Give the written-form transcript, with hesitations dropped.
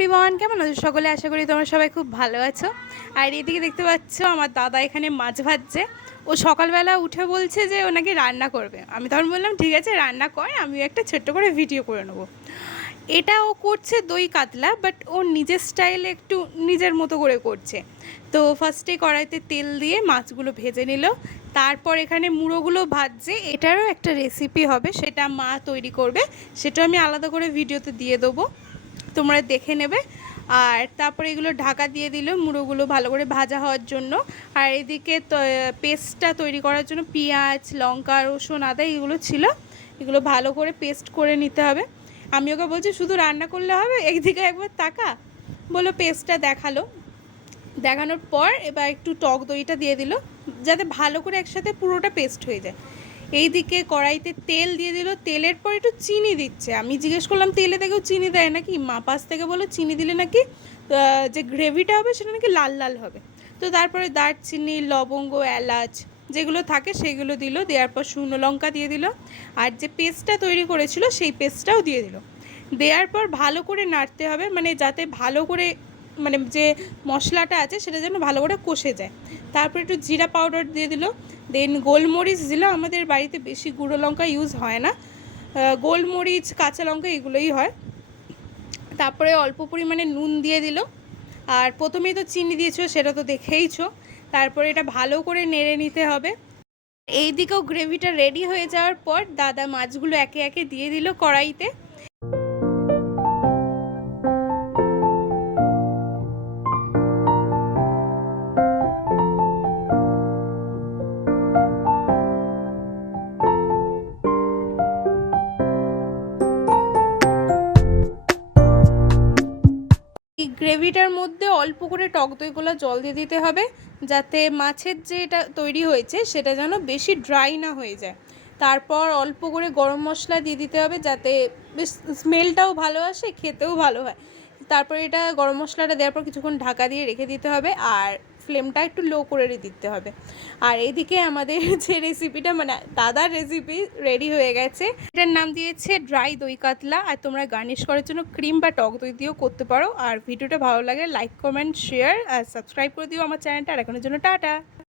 Everyone, কেমন আছো সকলে? আশা করি তোমরা সবাই খুব ভালো আছো। আর এদিকে দেখতে পাচ্ছ আমার দাদা এখানে মাছ ভাজছে। ও সকালবেলা উঠে বলছে যে ও নাকি রান্না করবে। আমি তখন বললাম ঠিক আছে রান্না কর, আমি একটা ছোট্ট করে ভিডিও করে নেবো। এটা ও করছে দই কাতলা, বাট ও নিজের স্টাইলে একটু নিজের মতো করে করছে। তো ফার্স্টে কড়াইতে তেল দিয়ে মাছগুলো ভেজে নিল, তারপর এখানে মুড়োগুলো ভাজছে। এটারও একটা রেসিপি হবে, সেটা মা তৈরি করবে, সেটা আমি আলাদা করে ভিডিওতে দিয়ে দেবো, তোমরা দেখে নেবে। আর তারপরে এগুলো ঢাকা দিয়ে দিল মুড়োগুলো ভালো করে ভাজা হওয়ার জন্য। আর এদিকে পেস্টটা তৈরি করার জন্য পেঁয়াজ, লঙ্কা, রসুন, আদা এগুলো ছিল, এগুলো ভালো করে পেস্ট করে নিতে হবে। আমি ওকে বলছি শুধু রান্না করলে হবে, একদিকে একবার তাকা। বলো পেস্টটা দেখালো, দেখানোর পর এবার একটু টক দইটা দিয়ে দিল, যাতে ভালো করে একসাথে পুরোটা পেস্ট হয়ে যায়। এইদিকে কড়াইতে তেল দিয়ে দিল, তেলের পর একটু চিনি দিচ্ছে। আমি জিজ্ঞেস করলাম তেলে থেকেও চিনি দেয় নাকি, মা পাশ থেকে বলো চিনি দিলে নাকি যে গ্রেভিটা হবে সেটা নাকি লাল লাল হবে। তো তারপরে দারচিনি, লবঙ্গ, এলাচ যেগুলো থাকে সেগুলো দিল, দেওয়ার পর শুকনো লঙ্কা দিয়ে দিল, আর যে পেস্টটা তৈরি করেছিল সেই পেস্টটাও দিয়ে দিল। দেওয়ার পর ভালো করে নাড়তে হবে, মানে যাতে ভালো করে মানে যে মশলাটা আছে সেটা যেন ভালো করে কষে যায়। তারপর একটু জিরা পাউডার দিয়ে দিল, দেন গোলমরিচ দিল। আমাদের বাড়িতে বেশি গুঁড়ো লঙ্কা ইউজ হয় না, গোলমরিচ, কাঁচা লঙ্কা এগুলোই হয়। তারপরে অল্প পরিমাণে নুন দিয়ে দিল, আর প্রথমেই তো চিনি দিয়েছো সেটা তো দেখেইছো। তারপরে এটা ভালো করে নেড়ে নিতে হবে। এই দিকেও গ্রেভিটা রেডি হয়ে যাওয়ার পর দাদা মাছগুলো একে একে দিয়ে দিল কড়াইতে। এই গ্রেভিটার মধ্যে অল্প করে টক দই গোলা জল দিয়ে দিতে হবে, যাতে মাছের যে এটা তৈরি হয়েছে সেটা যেন বেশি ড্রাই না হয়ে যায়। তারপর অল্প করে গরম মশলা দিয়ে দিতে হবে, যাতে বেশ স্মেলটাও ভালো আসে, খেতেও ভালো হয়। তারপরে এটা গরম মশলাটা দেওয়ার পর কিছুক্ষণ ঢাকা দিয়ে রেখে দিতে হবে, আর ফ্লেমটা একটু লো করে দিতে হবে। আর এদিকে আমাদের যে রেসিপিটা মানে দাদার রেসিপি রেডি হয়ে গেছে। এটার নাম দিয়েছে ড্রাই দই কাতলা, আর তোমরা গার্নিশ করার জন্য ক্রিম বা টক দই দিয়েও করতে পারো। আর ভিডিওটা ভালো লাগে লাইক, কমেন্ট, শেয়ার আর সাবস্ক্রাইব করে দিও আমার চ্যানেলটা। আর এখনের জন্য টাটা।